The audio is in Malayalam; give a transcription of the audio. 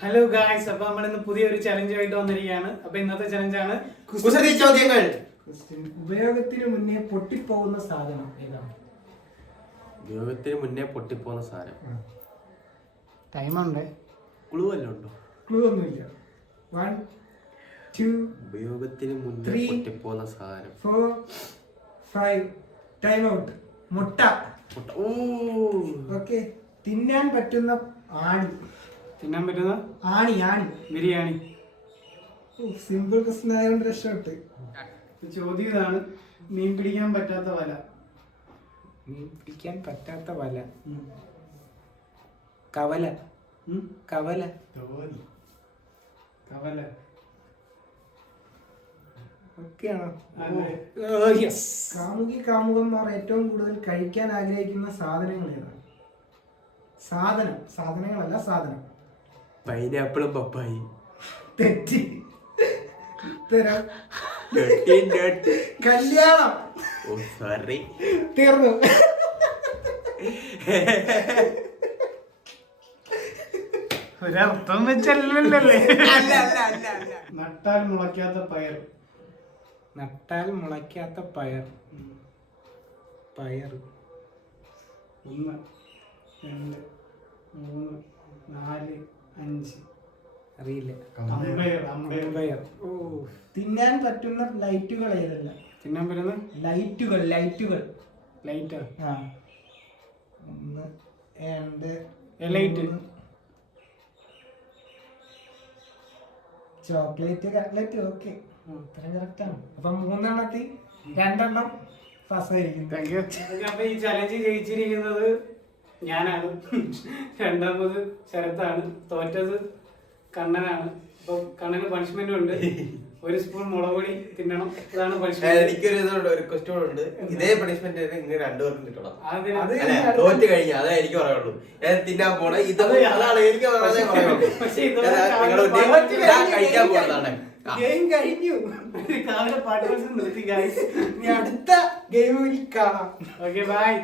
ഹലോ ഗായ്സ്, അപ്പൊ നമ്മളിന്ന് പുതിയൊരു ചലഞ്ചുമായിട്ട് വന്നിരിക്കുകയാണ്. അപ്പൊ ഇന്നത്തെ ചലഞ്ചാണ് കുസൃതി ചോദ്യങ്ങൾ. ഉപയോഗത്തിന് മുന്നേ പൊട്ടിപ്പോകുന്ന സാധനം ഏതാണ്? ഉപയോഗത്തിന് മുന്നേ പൊട്ടിപ്പോകുന്ന സാധനം. ടൈമുണ്ട്. ക്ലൂ വല്ലതും ഉണ്ടോ? ക്ലൂ ഒന്നുമില്ല. 1 2 ഉപയോഗത്തിന് മുന്നേ 3 പൊട്ടിപ്പോകുന്ന സാധനം. 4 5 ടൈം ഔട്ട്. മുട്ട. ഓക്കെ. തിന്നാൻ പറ്റുന്ന ആണി. തിന്നാൻ പറ്റുന്ന ആണി. ബിരിയാണി. സിമ്പിൾ ക്വസ്റ്റൻ ആയതുകൊണ്ട് രക്ഷപ്പെട്ട്. ചോദ്യം ഇതാണ്: മീൻ പിടിക്കാൻ പറ്റാത്ത വല. മീൻ പിടിക്കാൻ പറ്റാത്ത വല. കവല. കവല. കവല. ഒക്കെയാണോ? അതെ. കാമുകി കാമുകന്മാർ ഏറ്റവും കൂടുതൽ കഴിക്കാൻ ആഗ്രഹിക്കുന്ന സാധനങ്ങൾ ഏതാണ്? സാധനങ്ങളല്ല സാധനം. പൈനാപ്പിളും പപ്പായി. തെറ്റി. ഉത്തരം കല്യാണം. ഓ സോറി. തീർന്നു. ഒരർത്ഥം വെച്ചല്ലേ. നട്ടാൽ മുളയ്ക്കാത്ത പയർ. നട്ടാൽ മുളയ്ക്കാത്ത പയർ. 1 2 3 4 5. അറിയില്ല. അമ്പയർ. ഓ. തിന്നാൻ പറ്റുന്ന ലൈറ്റുകൾ ഏതല്ല? തിന്നാൻ പറ്റുന്ന ലൈറ്റുകൾ. ലൈറ്റർ. ആ. 1 2 ലൈറ്റ്. Chocolate cutlet. ഓക്കെ, ഉത്തരം കറക്റ്റാണ്. അപ്പൊ 3 2 പാസ്സായിരിക്കും. അപ്പൊ ഈ ചലഞ്ച് ജയിച്ചിരിക്കുന്നത് ഞാനാണ്. രണ്ടാമത് ശരത്താണ്. തോറ്റത് കണ്ണനാണ്. അപ്പൊ കണ്ണന് പണിഷ്മെന്റ് ഉണ്ട്. 1 സ്പൂൺ മുളക് പൊടി തിന്നണം. അതാണ് പണിഷ്മെന്റ്. എനിക്കൊരു ഒരു ക്വസ്റ്റ്യൻ ഉണ്ട്. ഇതേ പണിഷ്മെന്റ് ഇങ്ങനെ 2 പേർക്കും കിട്ടണം. അത് തോറ്റ് കഴിഞ്ഞാൽ അതേ എനിക്ക് പറയുള്ളൂ. ഞാൻ തിന്നാൻ പോണ അതാണ് എനിക്ക് പറയുള്ളൂ. കഴിക്കാൻ പോണതാണ്. ഗെയിം കഴിഞ്ഞു. രാവിലെ പാട്ട് നിർത്തി. ഇനി അടുത്ത ഗെയിമിൽ കാണാം. Okay, by.